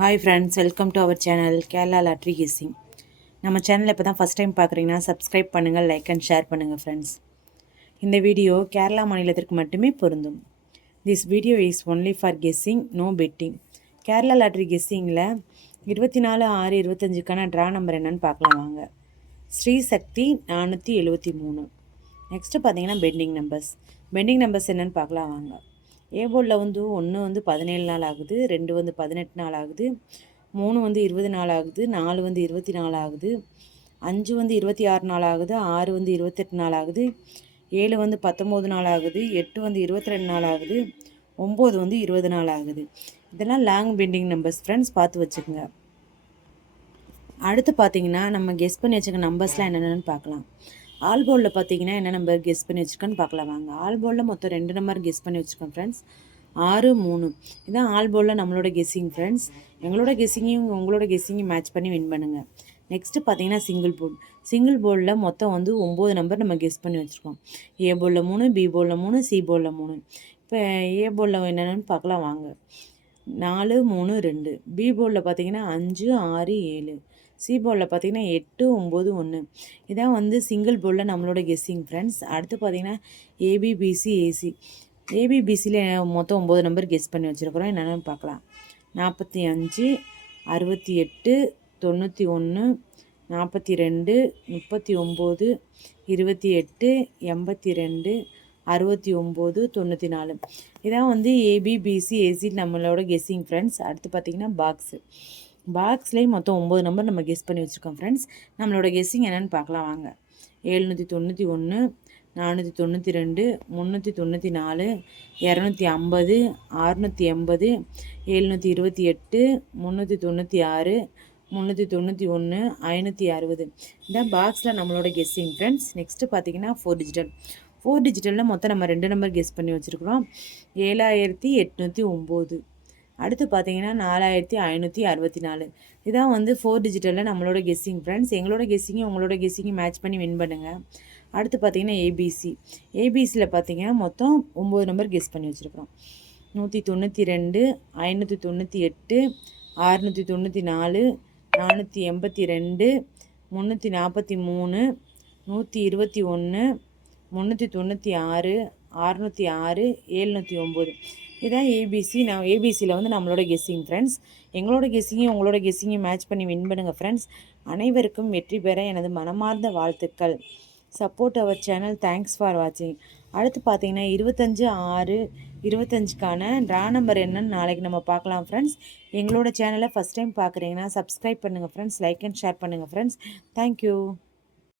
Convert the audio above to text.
Hi friends, welcome to our channel Kerala lottery guessing. நம்ம சேனலை இப்போ தான் ஃபஸ்ட் டைம் பார்க்குறீங்கன்னா சப்ஸ்கிரைப் பண்ணுங்கள், லைக் அண்ட் ஷேர் பண்ணுங்கள் ஃப்ரெண்ட்ஸ். இந்த வீடியோ கேரளா மாநிலத்திற்கு மட்டுமே பொருந்தும். This video is only for guessing, no betting. Kerala lottery கெஸ்ஸிங்கில் 24/6/25க்கான ட்ரா நம்பர் என்னன்னு பார்க்கலாம் வாங்க. ஸ்ரீ சக்தி 473. நெக்ஸ்ட்டு பார்த்தீங்கன்னா பெண்டிங் நம்பர்ஸ் என்னென்னு பார்க்கலாம் வாங்க. ஏ போர்டில் வந்து 1 வந்து 17 நாள் ஆகுது, 2 வந்து 18 நாள் ஆகுது, 3 வந்து 20 நாள் ஆகுது, 4 வந்து 24 ஆகுது, 5 வந்து 26 நாள் ஆகுது, 6 வந்து 28 நாள் ஆகுது, 7 வந்து 19 நாள் ஆகுது, 8 வந்து 22 நாள் ஆகுது, 9 வந்து 20 நாள் ஆகுது. இதெல்லாம் லாங் பெண்டிங் நம்பர்ஸ் ஃப்ரெண்ட்ஸ், பார்த்து வச்சுக்கோங்க. அடுத்து பார்த்தீங்கன்னா நம்ம கெஸ் பண்ணி வச்சுக்க நம்பர்ஸ்லாம் என்னென்னு பார்க்கலாம். ஆல் போர்டில் பார்த்தீங்கன்னா என்ன நம்பர் கெஸ் பண்ணி வச்சுருக்கேன்னு பார்க்கலாம் வாங்க. ஆல் போர்டில் மொத்தம் 2 நம்பர் கெஸ் பண்ணி வச்சுருக்கோம் ஃப்ரெண்ட்ஸ். 6, 3 இதான் ஆல் போர்டில் நம்மளோட கெஸ்ஸிங் ஃப்ரெண்ட்ஸ். எங்களோட கெஸ்ஸிங்கையும் உங்களோட கெஸ்ஸிங்கையும் மேட்ச் பண்ணி வின் பண்ணுங்கள். நெக்ஸ்ட்டு பார்த்தீங்கன்னா சிங்கிள் போர்டில் மொத்தம் வந்து 9 நம்பர் நம்ம கெஸ் பண்ணி வச்சுருக்கோம். ஏ போர்டில் 3, பி போர்டில் 3, சி போர்டில் 3. இப்போ ஏ போர்டில் என்னென்னு பார்க்கலாம் வாங்க. 4, 3, 2. பி போர்டில் பார்த்தீங்கன்னா 5, 6, 7. சி போர்டில் பார்த்தீங்கன்னா 8, 9, 1. இதான் வந்து சிங்கிள் போர்டில் நம்மளோட கெஸ்ஸிங் ஃப்ரெண்ட்ஸ். அடுத்து பார்த்தீங்கன்னா ஏபிபிசி ஏசி. ஏபிபிசியில் மொத்தம் 9 நம்பர் கெஸ் பண்ணி வச்சுருக்குறோம். என்னென்னு பார்க்கலாம். 45, 68, 91, 42, 39, 28, 82, 69, 94. இதான் வந்து ஏபிபிசி ஏசி நம்மளோட கெஸ்ஸிங் ஃப்ரெண்ட்ஸ். அடுத்து பார்த்தீங்கன்னா பாக்ஸ்லேயும் மொத்தம் 9 நம்பர் நம்ம கெஸ் பண்ணி வச்சுருக்கோம் ஃப்ரெண்ட்ஸ். நம்மளோட கெஸ்ஸிங் என்னென்னு பார்க்கலாம் வாங்க. 791, 492, 394, 250, 680, 728, 396, 391, 560. இந்த பாக்ஸில் நம்மளோட கெஸ்ஸிங் ஃப்ரெண்ட்ஸ். நெக்ஸ்ட்டு பார்த்தீங்கன்னா 4 டிஜிட்டலில் மொத்தம் நம்ம 2 நம்பர் கெஸ் பண்ணி வச்சுருக்குறோம். 7809. அடுத்து பார்த்தீங்கன்னா 4564. இதான் வந்து 4 டிஜிட்டலில் நம்மளோட கெஸ்ஸிங் ஃப்ரெண்ட்ஸ். எங்களோட கெஸ்ஸிங்கும் உங்களோட கெஸ்ஸிங்கும் மேட்ச் பண்ணி வின் பண்ணுங்கள். அடுத்து பார்த்தீங்கன்னா ஏபிசியில் பார்த்தீங்கன்னா மொத்தம் 9 நம்பர் கெஸ் பண்ணி வச்சுருக்குறோம். 192, 598, 694, 482, 343, 121, 396, 606, 709. இதான் ஏபிசி. ஏபிசியில் வந்து நம்மளோட கெஸ்ஸிங் ஃப்ரெண்ட்ஸ். எங்களோட கெஸ்ஸிங்கையும் உங்களோட கெஸ்ஸிங்கையும் மேட்ச் பண்ணி வின் பண்ணுங்கள் ஃப்ரெண்ட்ஸ். அனைவருக்கும் வெற்றி பெற எனது மனமார்ந்த வாழ்த்துக்கள். Support our channel. Thanks for வாட்சிங். அடுத்து பார்த்தீங்கன்னா 25/6/25க்கான ட்ரா நம்பர் என்னன்னு நாளைக்கு நம்ம பார்க்கலாம் ஃப்ரெண்ட்ஸ். எங்களோட சேனலை ஃபஸ்ட் டைம் பார்க்குறீங்கன்னா சப்ஸ்கிரைப் பண்ணுங்கள் ஃப்ரெண்ட்ஸ், லைக் அண்ட் ஷேர் பண்ணுங்கள் ஃப்ரெண்ட்ஸ். தேங்க்யூ.